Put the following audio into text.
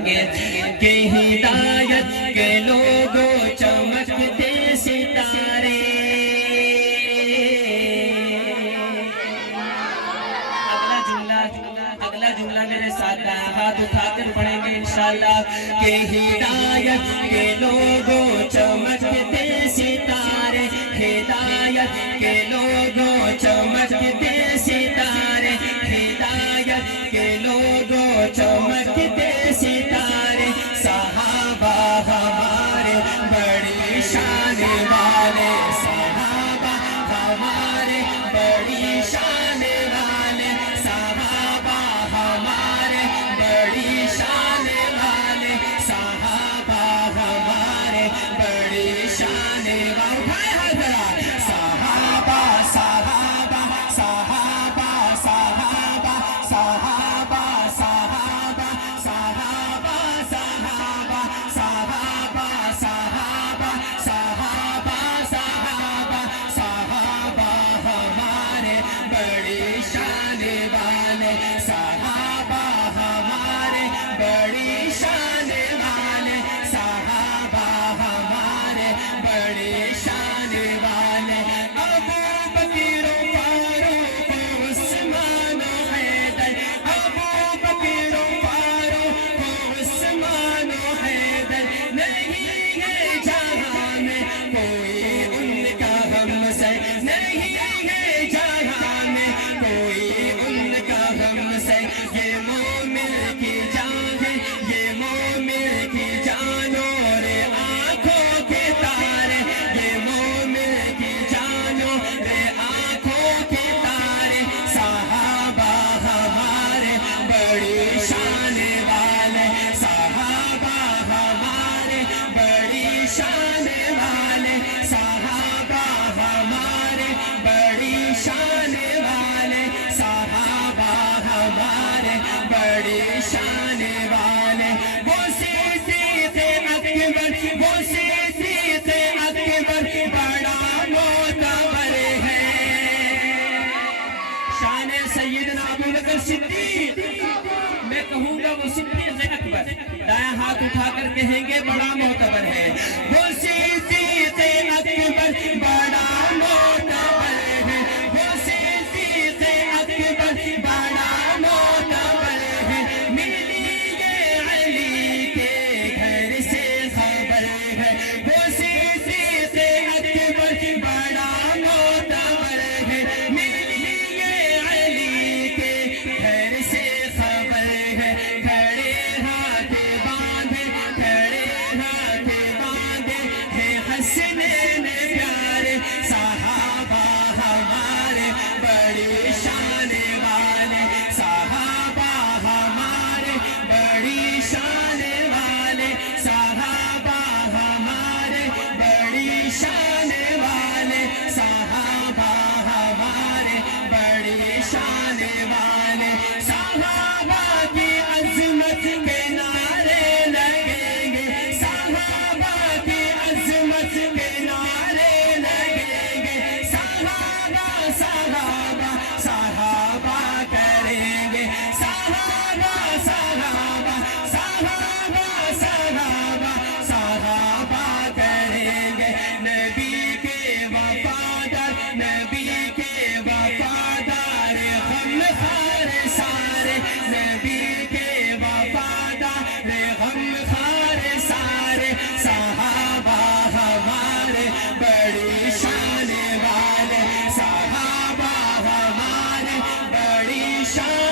پڑھیں گے کہ ہدایت کے لوگوں چمکتے ستارے. اگلا جملہ میرے ساتھ ہاتھ اٹھا کر پڑھیں گے انشاءاللہ کہ ہدایت کے لوگوں چمکتے ستارے. ہدایت کے لوگوں چمکتے ستارے. ہدایت کے لوگوں چمکتے ستارے. صحابہ ہمارے بڑی شان والے. صحابہ ہمارے بڑی شان والے. صحابہ ہمارے بڑی شان والے. صحابہ ہمارے بڑی شان والے. صحابہ صحابہ صحابہ صحابہ صحابہ صحابہ صحابہ صحابہ صحابہ صحابہ صحابہ صحابہ صحابہ ہمارے بڑی شان والے. صحابہ ہمارے بڑی شان والے. صحابہ ہمارے بڑی شان والے. ابو بکر و فاروق و عثمان و حیدر. ابو بکر و فاروق و عثمان و حیدر. نہیں ہے جہاں میں کوئی ان کا ہمسر. نہیں ہے جہاں میں کوئی ان کا ہمسر. یہ مومن کی جان ہے. یہ مومن کی جان اور آنکھوں کے تارے. یہ مومن کی جان اور آنکھوں کے تارے. صحابہ ہمارے بڑی شان والے. صحابہ ہمارے بڑی شان والے. صحابہ ہمارے بڑی شان والے. صحابہ ہمارے بڑی شان والے. وہ صدیق اکبر. وہ صدیق اکبر بڑا معتبر ہے. شان سیدنا ابو بکر صدیق. میں کہوں گا وہ صدیق اکبر. دائیں ہاتھ اٹھا کر کہیں گے بڑا معتبر ہے. وہ صدیق اکبر بڑا معتبر ہے. وہ صدیق اکبر بڑا معتبر ہے. ملی یہ علی کے گھر سے خبر ہے. وہ صدیق اکبر بڑا معتبر ہے. ملی یہ علی کے گھر سے خبر ہے. کھڑے ہاتھ باندھے. کھڑے ہاتھ باندھے ہیں حسنین پیارے. صحابہ ہمارے بڑی شان والے. صحابہ ہمارے بڑی شان والے. صحابہ ہمارے بڑی شان والے. صحابہ ہمارے بڑی شان والے. صحابہ کی عظمت کے نعرے لگیں گے. صحابہ کی عظمت کے نعرے لگیں گے. صحابہ صحابہ صحابہ کریں گے. صحابہ صحابہ صحابہ صحابہ صحابہ کریں گے. نبی کے وفادار. نبی کے وفادار غم خار سارے. نبی کے وفادار غم خار سارے. صحابہ ہمارے بڑی شان والے. صحابہ ہمارے بڑی شان